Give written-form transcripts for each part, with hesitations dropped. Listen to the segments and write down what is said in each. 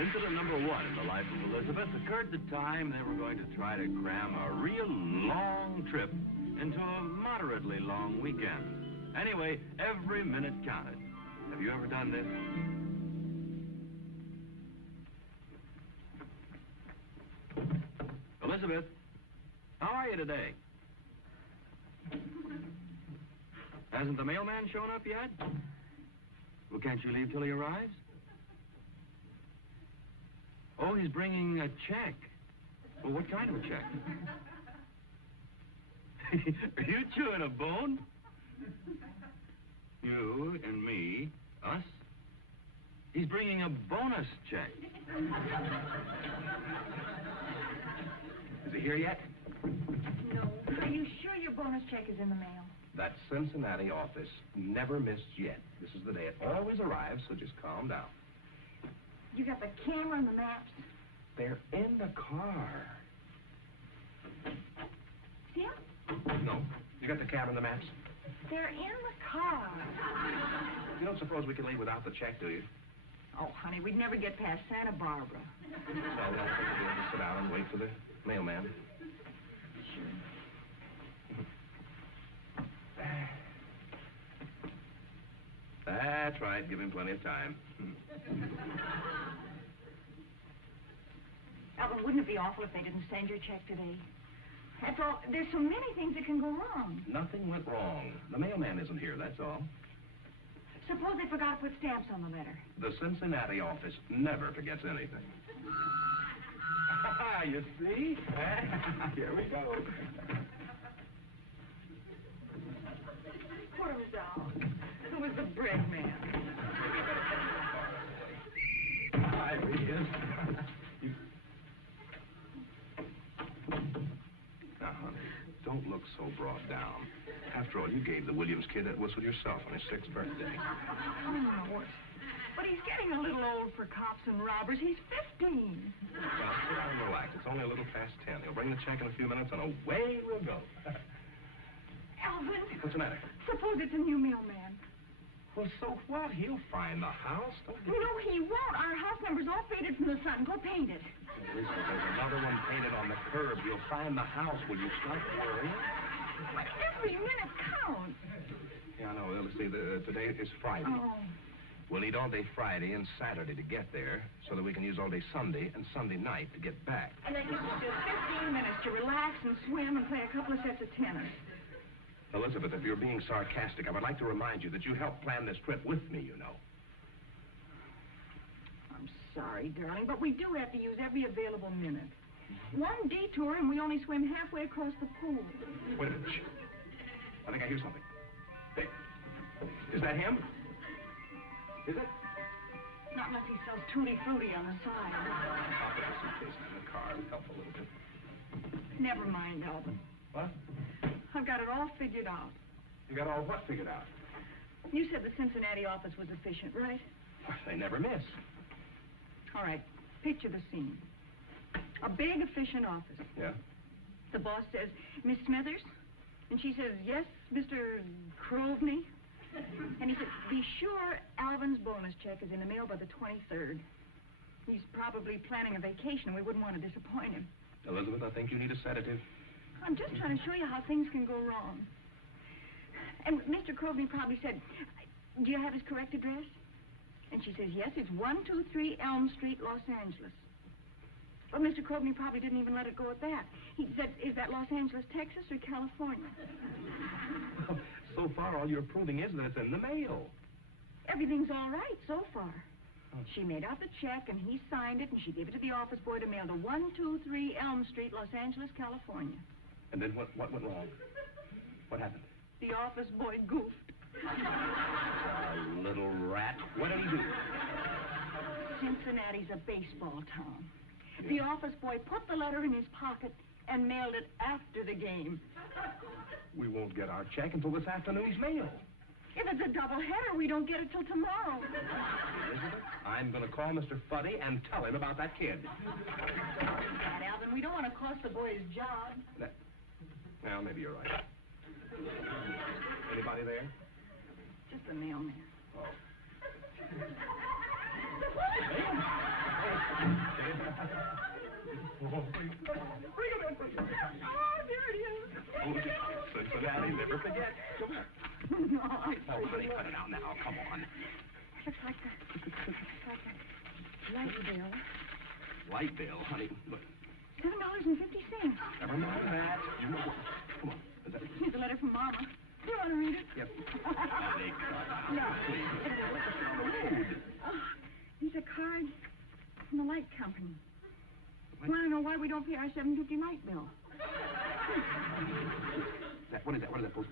Incident number one in the life of Elizabeth occurred the time they were going to try to cram a real long trip into a moderately long weekend. Anyway, every minute counted. Have you ever done this? Elizabeth, how are you today? Hasn't the mailman shown up yet? Well, can't you leave till he arrives? Oh, he's bringing a check. Well, what kind of a check? Are you chewing a bone? You and me, us? He's bringing a bonus check. Is he here yet? No. Are you sure your bonus check is in the mail? That Cincinnati office never missed yet. This is the day it always arrives, so just calm down. You got the camera and the maps? They're in the car. See 'em? No. You got the camera and the maps? They're in the car. You don't suppose we can leave without the check, do you? Oh, honey, we'd never get past Santa Barbara. So then I think we'll just sit down and wait for the mailman. That's right. Give him plenty of time. Alvin, wouldn't it be awful if they didn't send your check today? That's all. There's so many things that can go wrong. Nothing went wrong. The mailman isn't here, that's all. Suppose they forgot to put stamps on the letter. The Cincinnati office never forgets anything. You see? Here we go. Put him down. Who was the bread man? Here he is. Now, honey, don't look so brought down. After all, you gave the Williams kid that whistle yourself on his 6th birthday. Oh, but he's getting a little old for cops and robbers. He's 15. Well, sit down and relax. It's only a little past 10. He'll bring the check in a few minutes, and away we'll go. Alvin. What's the matter? Suppose it's a new mailman. Well, so what? He'll find the house. Don't get... No, he won't. Our house number's all faded from the sun. Go paint it. Elizabeth, there's another one painted on the curb. You'll find the house. Will you stop worrying? But every minute counts. Yeah, I know. Well, see, today is Friday. Oh. We'll need all day Friday and Saturday to get there so that we can use all day Sunday and Sunday night to get back. And that gives us just 15 minutes to relax and swim and play a couple of sets of tennis. Elizabeth, if you're being sarcastic, I would like to remind you that you helped plan this trip with me, you know. I'm sorry, darling, but we do have to use every available minute. One detour and we only swim halfway across the pool. Wait a minute. Shh. I think I hear something. Hey, is that him? Is it? Not unless he sells Tutti Frutti on the side. I'll put the suitcase in the car. It'll help a little bit. Never mind, Alvin. What? I've got it all figured out. You got all what figured out? You said the Cincinnati office was efficient, right? Well, they never miss. All right, picture the scene. A big, efficient office. Yeah? The boss says, Miss Smithers? And she says, yes, Mr. Krovney? And he said, be sure Alvin's bonus check is in the mail by the 23rd. He's probably planning a vacation, and we wouldn't want to disappoint him. Elizabeth, I think you need a sedative. I'm just trying to show you how things can go wrong. And Mr. Krovney probably said, do you have his correct address? And she says, yes, it's 123 Elm Street, Los Angeles. But Mr. Krovney probably didn't even let it go at that. He said, is that Los Angeles, Texas, or California? So far, all you're proving is that it's in the mail. Everything's all right so far. She made out the check, and he signed it, and she gave it to the office boy to mail to 123 Elm Street, Los Angeles, California. And then what went wrong? What happened? The office boy goofed. Little rat. What did he do? Cincinnati's a baseball town. Yeah. The office boy put the letter in his pocket and mailed it after the game. We won't get our check until this afternoon's mail. If it's a doubleheader, we don't get it till tomorrow. Elizabeth, I'm going to call Mr. Fuddy and tell him about that kid. Dad, Alvin, we don't want to cost the boy his job. Well, maybe you're right. Anybody there? Just the mailman. Oh. Mailman? Bring him in. Oh, there it is. Oh, Cincinnati, never forget. Come on. No, I Oh, honey, cut it out now. Come on. looks like a light bill. Light bill, honey. Look, $7.50. never mind that. You know what? Come on. Is that... Here's a letter from Mama. You want to read it? Yep. Honey, cut out. No. Rude. Here's a card from the light company. Want to know why we don't pay our $7.50 light bill? What is that? What is that? Will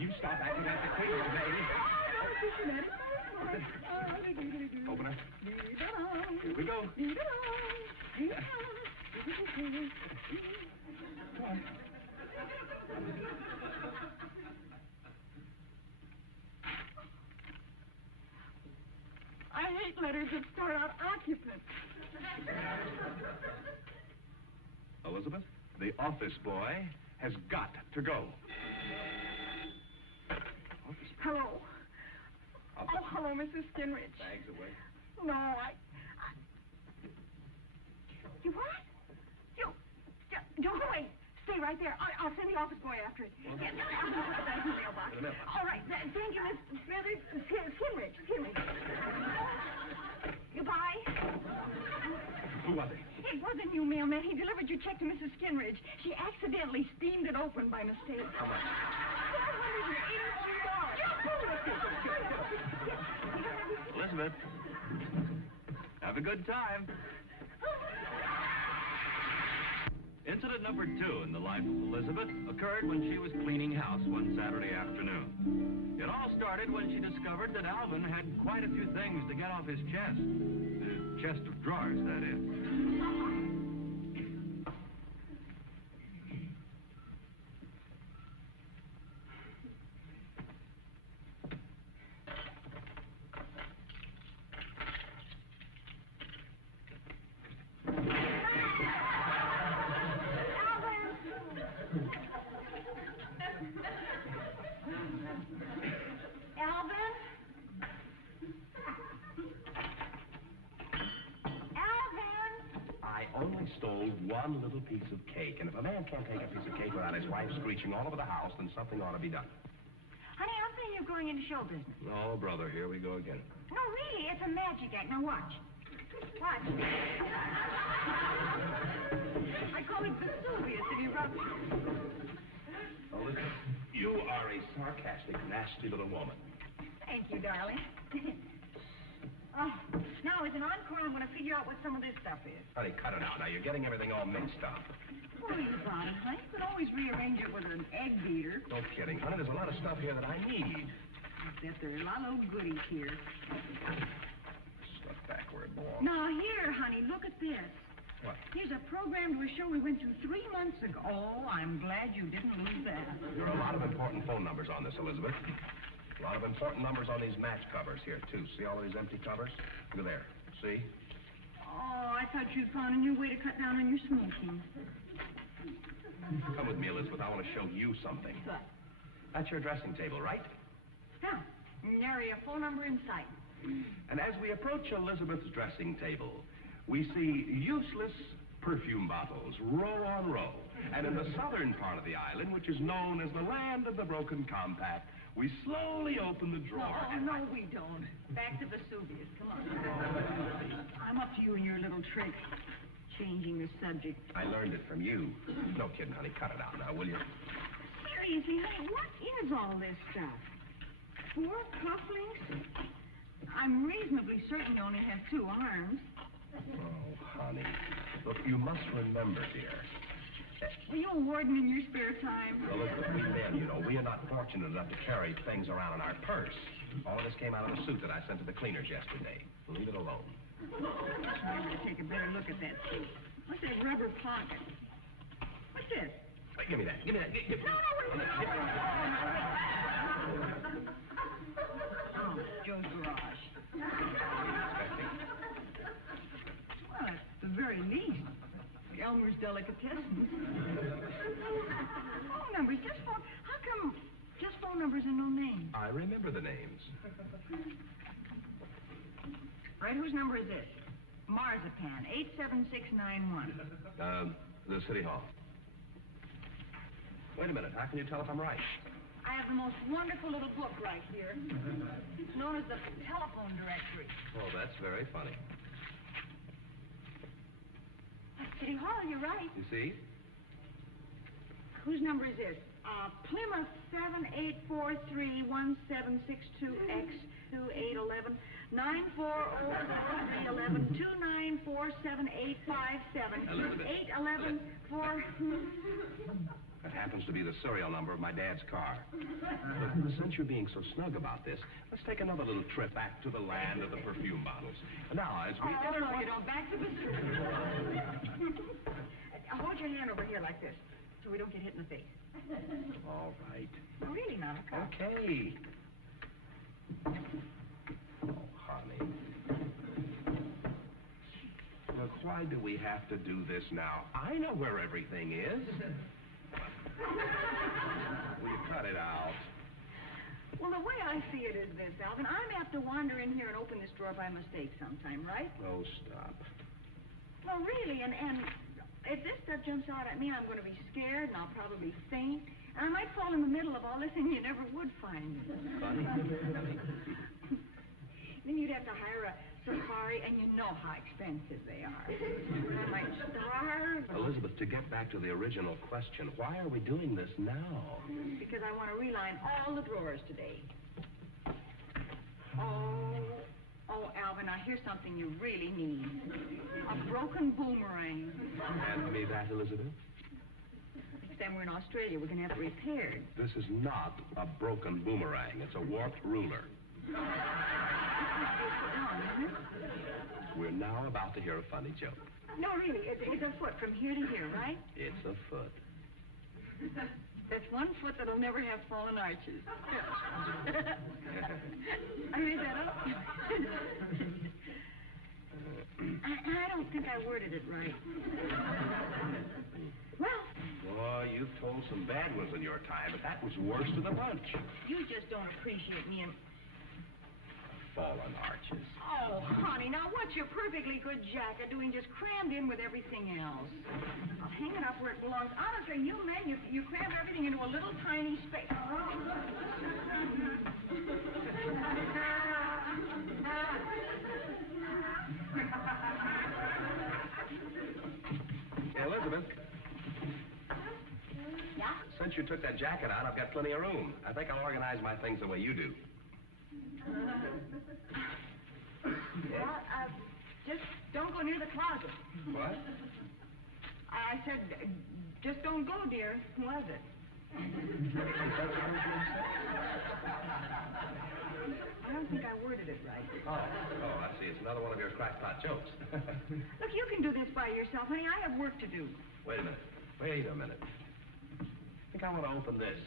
you stop acting like the queen, baby? Open it. Here we go. Come on. I hate letters that start out occupant. Elizabeth, the office boy has got to go. Hello. Oh, hello, Mrs. Skinridge. Bags away. No, You what? Don't go away. Stay right there. I'll send the office boy after it. I'll put that in the mailbox. All right. Thank you, Miss Skinridge. Goodbye. Who was it? It wasn't you, mailman. He delivered your check to Mrs. Skinridge. She accidentally steamed it open by mistake. How much? $481. Elizabeth, have a good time. Incident number 2 in the life of Elizabeth occurred when she was cleaning house one Saturday afternoon. It all started when she discovered that Alvin had quite a few things to get off his chest. The chest of drawers, that is. Stole one little piece of cake, and if a man can't take a piece of cake without his wife screeching all over the house, then something ought to be done. Honey, I'm thinking you're going into show business. Oh, brother, here we go again. No, really, it's a magic act. Now watch. Watch. I call it Vesuvius in eruption. Oh, listen, you are a sarcastic, nasty little woman. Thank you, darling. Oh, now, as an encore, I'm going to figure out what some of this stuff is. Honey, cut it out. Now, you're getting everything all mixed up. Worry about it, honey. You can always rearrange it with an egg beater. No kidding. Honey, there's a lot of stuff here that I need. I bet there are a lot of little goodies here. Stuff back where it belongs. Now, here, honey, look at this. What? Here's a program to a show we went to 3 months ago. Oh, I'm glad you didn't lose that. There are a lot of important phone numbers on this, Elizabeth. A lot of important numbers on these match covers here, too. See all these empty covers? Look there. See? Oh, I thought you'd found a new way to cut down on your smoking. Come with me, Elizabeth. I want to show you something. What? That's your dressing table, right? Yeah. Nary a phone number in sight. And as we approach Elizabeth's dressing table, we see useless perfume bottles, row on row. And in the southern part of the island, which is known as the land of the broken compact, we slowly open the drawer. Oh, no, we don't. Back to Vesuvius. Come on. I'm up to you and your little trick. Changing the subject. I learned it from you. No kidding, honey. Cut it out now, will you? Seriously, honey, what is all this stuff? 4 cufflinks? I'm reasonably certain you only have 2 arms. Oh, honey. Look, you must remember, dear. Were you a warden in your spare time? Elizabeth, we men, you know, we are not fortunate enough to carry things around in our purse. All of this came out of the suit that I sent to the cleaners yesterday. Leave it alone. Maybe take a better look at that suit. What's that rubber pocket? What's this? Wait, give me that. Give me that. Give me No, wait. Oh, Joe's garage. Well, at the very least, Elmer's Delicatessen. Phone numbers, just phone. How come just phone numbers and no names? I remember the names. Right, whose number is this? Marzipan, 87691. The City Hall. Wait a minute. How can you tell if I'm right? I have the most wonderful little book right here. It's known as the telephone directory. Oh, that's very funny. City Hall, you're right. You see? Whose number is this? Plymouth 78431762X2811 9404311 2947857 Elizabeth. 811 4. That happens to be the serial number of my dad's car. But since you're being so snug about this, let's take another little trip back to the land of the perfume bottles. Now, as we enter... no, you don't. Back to the... Hold your hand over here like this, so we don't get hit in the face. All right. No, really not. Okay. Oh, honey. Look, why do we have to do this now? I know where everything is. Will you cut it out? Well, the way I see it is this, Alvin. I'm apt to wander in here and open this drawer by mistake sometime, right? Oh, stop. Well, really, and if this stuff jumps out at me, I'm going to be scared, and I'll probably faint, and I might fall in the middle of all this, and you never would find me. Funny. Then you'd have to hire a safari, and you know how expensive they are. I might starve. Elizabeth, to get back to the original question, why are we doing this now? Because I want to reline all the drawers today. Oh, Alvin, now here's something you really need. A broken boomerang. Hand me that, Elizabeth. Next time we're in Australia, we're going to have it repaired. This is not a broken boomerang. It's a warped ruler. We're now about to hear a funny joke. No, really, it's a foot from here to here, right? It's a foot. That's one foot that'll never have fallen arches. I made that up. I don't think I worded it right. Well... Boy, you've told some bad ones in your time, but that was worst of the bunch. You just don't appreciate me and... Fallen arches. Oh, honey, now what's your perfectly good jacket doing just crammed in with everything else? I'll hang it up where it belongs. Honestly, you men, you cram everything into a little tiny space. Elizabeth. Yeah? Since you took that jacket out, I've got plenty of room. I think I'll organize my things the way you do. Well, just don't go near the closet. What? I said, just don't go, dear. Was it? I don't think I worded it right. Oh, I see. It's another one of your crackpot jokes. Look, you can do this by yourself, honey. I have work to do. Wait a minute. I think I want to open this.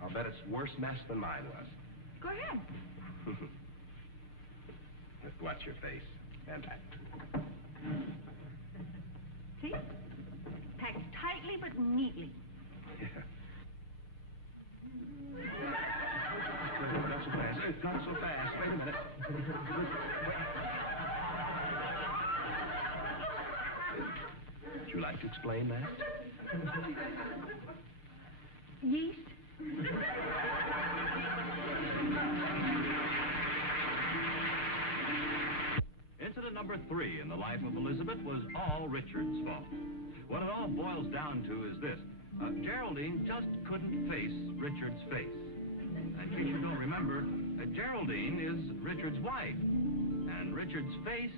I'll bet it's worse mess than mine was. Go ahead. Watch your face. And that. See? Packed tightly but neatly. Yeah. Not so fast. Not so fast. Wait a minute. Would you like to explain that? Yeast? Incident number 3 in the life of Elizabeth was all Richard's fault. What it all boils down to is this. Geraldine just couldn't face Richard's face. In case you don't remember, Geraldine is Richard's wife. And Richard's face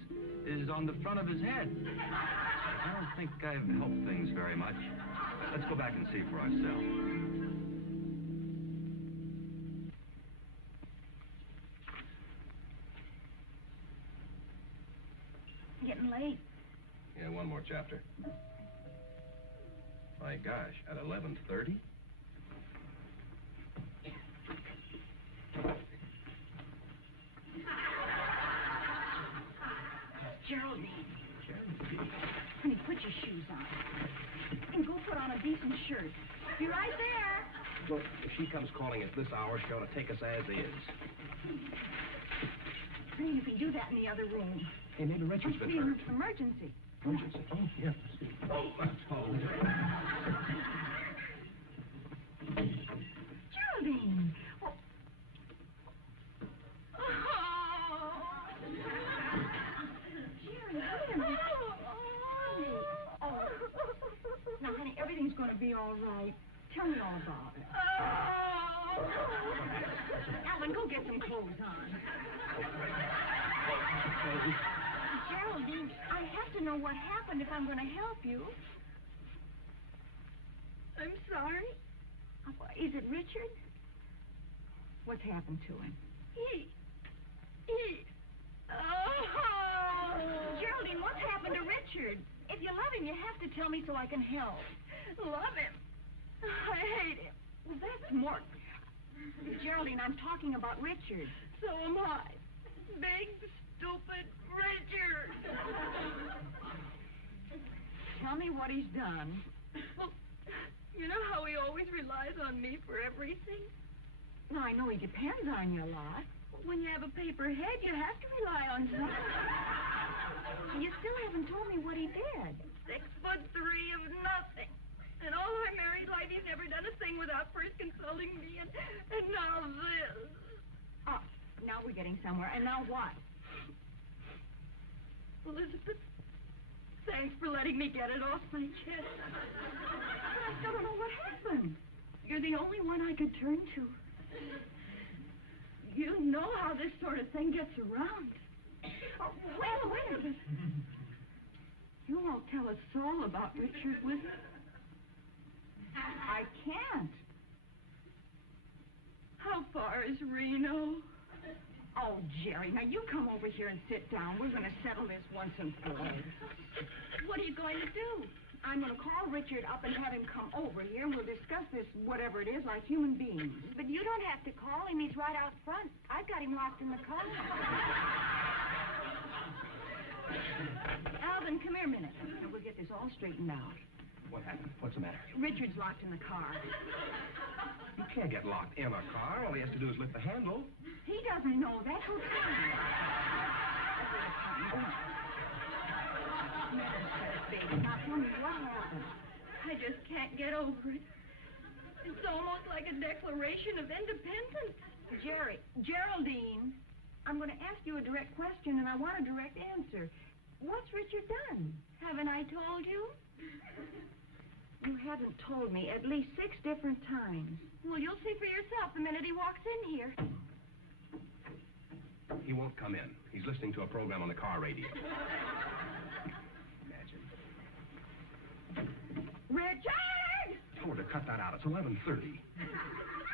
is on the front of his head. I don't think I've helped things very much. Let's go back and see for ourselves. Getting late. Yeah, one more chapter. My gosh, at 11:30? Geraldine. Honey, put your shoes on. And go put on a decent shirt. Be right there. Well, if she comes calling at this hour, she ought to take us as is. See if you do that in the other room. Hey, maybe Richard's been See, hurt. emergency. Emergency. Oh, yes. Oh, that's all. Geraldine. Oh. Geraldine. Now, honey, everything's going to be all right. Tell me all about it. Alan, go get some clothes on. Geraldine, I have to know what happened if I'm going to help you. I'm sorry. Is it Richard? What's happened to him? Geraldine, what's happened to Richard? If you love him, you have to tell me so I can help. Love him. I hate him. Well, that's more... Geraldine, I'm talking about Richard. So am I. Big, stupid Richard. Tell me what he's done. Well, you know how he always relies on me for everything? Now, I know he depends on you a lot. When you have a paper head, you have to rely on something. You still haven't told me what he did. 6'3" of nothing. And all our married life, he's never done a thing without first consulting me, and now this. Oh, now we're getting somewhere. And now what? Elizabeth, thanks for letting me get it off my chest. I still don't know what happened. You're the only one I could turn to. You know how this sort of thing gets around. Oh, wait a minute. You won't tell a soul about Richard, will you? I can't. How far is Reno? Oh, Jerry, now you come over here and sit down. We're going to settle this once and for all. What are you going to do? I'm going to call Richard up and have him come over here, and we'll discuss this, whatever it is, like human beings. But you don't have to call him. He's right out front. I've got him locked in the car. Alvin, come here a minute. Now, we'll get this all straightened out. What happened? What's the matter? Richard's locked in the car. You can't get locked in a car. All he has to do is lift the handle. He doesn't know that. Who told you? Baby, now tell me what happened. I just can't get over it. It's almost like a declaration of independence. Geraldine, I'm going to ask you a direct question, and I want a direct answer. What's Richard done? Haven't I told you? You haven't told me at least 6 different times. Well, you'll see for yourself the minute he walks in here. He won't come in. He's listening to a program on the car radio. Imagine. Richard! Told her to cut that out. It's 11:30.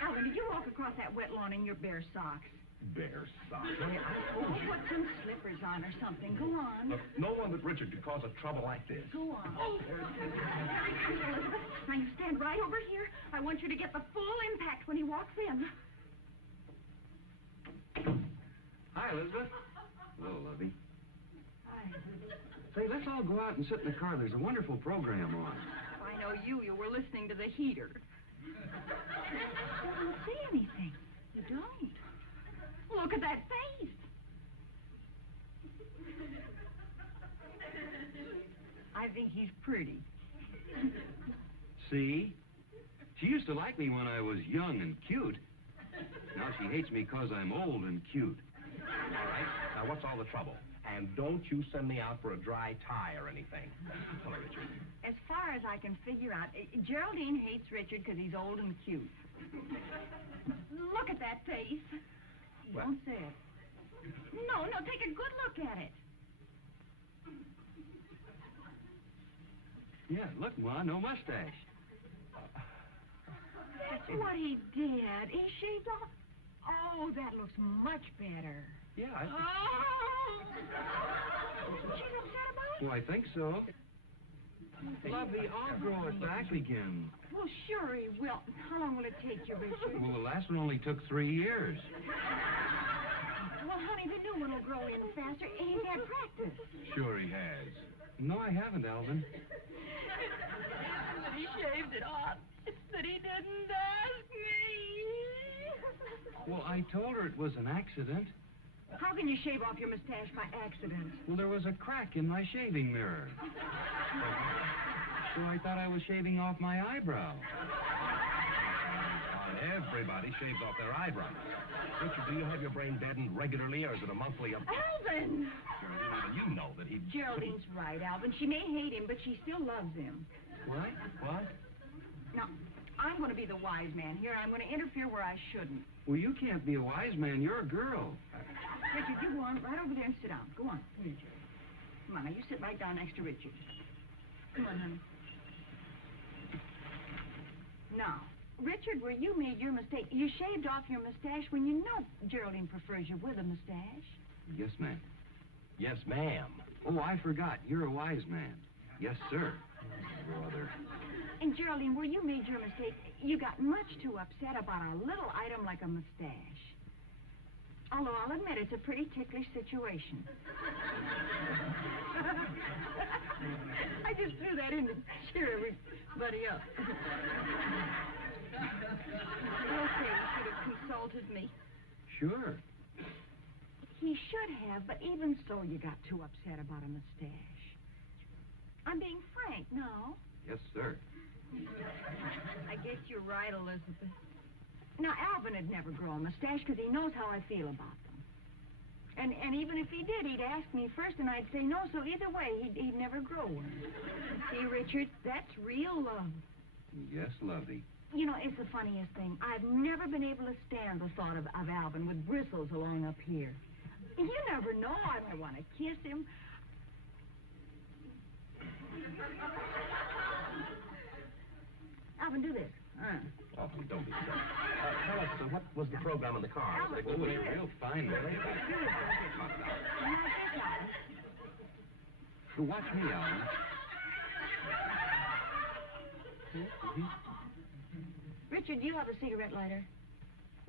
Alvin, did you walk across that wet lawn in your bare socks? Bare socks. Honey, I told you. Put some slippers on or something. Go on. Look, no one but Richard could cause a trouble like this. Go on. Elizabeth, now you stand right over here. I want you to get the full impact when he walks in. Hi, Elizabeth. Hello, Lovey. Hi. Say, let's all go out and sit in the car. There's a wonderful program on. If I know you were listening to the heater. You don't see anything. You don't. Look at that face. I think he's pretty. See? She used to like me when I was young and cute. Now she hates me because I'm old and cute. All right. Now, what's all the trouble? And don't you send me out for a dry tie or anything. Hello, Richard. As far as I can figure out, Geraldine hates Richard because he's old and cute. Look at that face. What? Don't say it. No, take a good look at it. Yeah, look, Ma, no mustache. That's what he did. He shaved off. Oh, that looks much better. Yeah, I think... Oh! She's upset about it? Well, I think so. Lovey, I'll grow it back again. Well, sure he will. How long will it take you, Richard? Well, the last one only took 3 years. Well, honey, the new one will grow in faster. He's had practice. Sure he has. No, I haven't, Alvin. That he shaved it off. It's that he didn't ask me. Well, I told her it was an accident. How How can you shave off your mustache by accident? Well, there was a crack in my shaving mirror. So I thought I was shaving off my eyebrow. Everybody shaves off their eyebrows. Richard, do you have your brain deadened regularly, or is it a monthly... Alvin! Geraldine, you know that he... Geraldine's right, Alvin. She may hate him, but she still loves him. What? What? Now, I'm going to be the wise man here. I'm going to interfere where I shouldn't. Well, you can't be a wise man. You're a girl. Richard, you go on right over there and sit down. Go on. Come on, now you sit right down next to Richard. Come on, honey. Now, Richard, where you made your mistake, you shaved off your mustache when you know Geraldine prefers you with a mustache. Yes, ma'am. Yes, ma'am. Oh, I forgot. You're a wise man. Yes, sir. Brother. And Geraldine, where you made your mistake, you got much too upset about a little item like a mustache. Although I'll admit it's a pretty ticklish situation. I just threw that in to cheer everybody up. Okay, he should have consulted me. Sure. He should have, but even so, you got too upset about a mustache. I'm being frank, no? Yes, sir. I guess you're right, Elizabeth. Now, Alvin would never grow a mustache because he knows how I feel about them. And even if he did, he'd ask me first, and I'd say no, so either way, he'd never grow one. See, Richard, that's real love. Yes, lovey. You know, it's the funniest thing. I've never been able to stand the thought of Alvin with bristles along up here. You never know. I might want to kiss him. Alvin, do this. Oh, don't be silly. Tell us, what was the program in the car? Albert, Oh, do it's this. real fine, really. Do this, Richard. Now, this, Alvin. So watch me, Alan. Richard, do you have a cigarette lighter?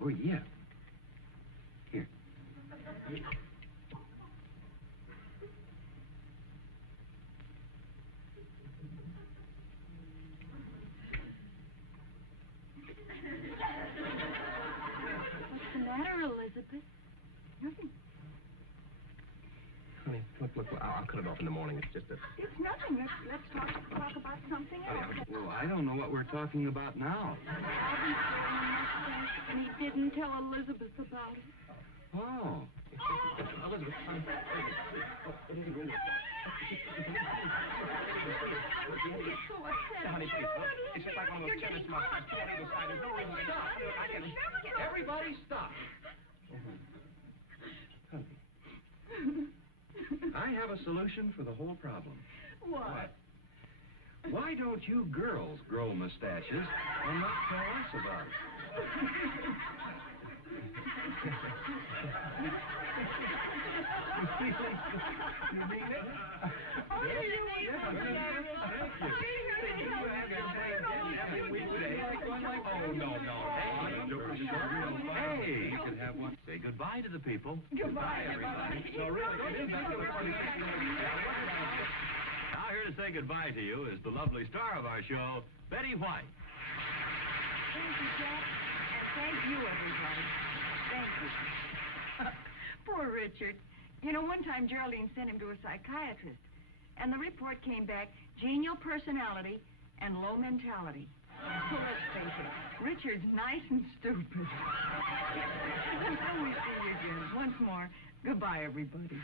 Oh, yeah. Here. What's the matter, Elizabeth? Nothing. Honey, look, I'll cut it off in the morning. It's just a... It's nothing. Let's talk about something else. Well, I don't know what we're talking about now. Alvin's wearing a mustache, and he didn't tell Elizabeth about it. Oh. Elizabeth, honey. So upset. Honey, please. It's just like one of those tennis mustaches. There's no reason to stop. Everybody stop. I have a solution for the whole problem. What? Why don't you girls grow mustaches and not tell us about it? You mean it? Oh, Oh, no. Hey, you could have one. Say goodbye to the people. Goodbye, everybody. So really, it is back to the 26th. Now, here to say goodbye to you is the lovely star of our show, Betty White. Thank you, Jack. And thank you, everybody. Thank you. Poor Richard. You know, one time Geraldine sent him to a psychiatrist, and the report came back, genial personality and low mentality. So let's face it, Richard's nice and stupid. Until we see you again. Once more, goodbye, everybody.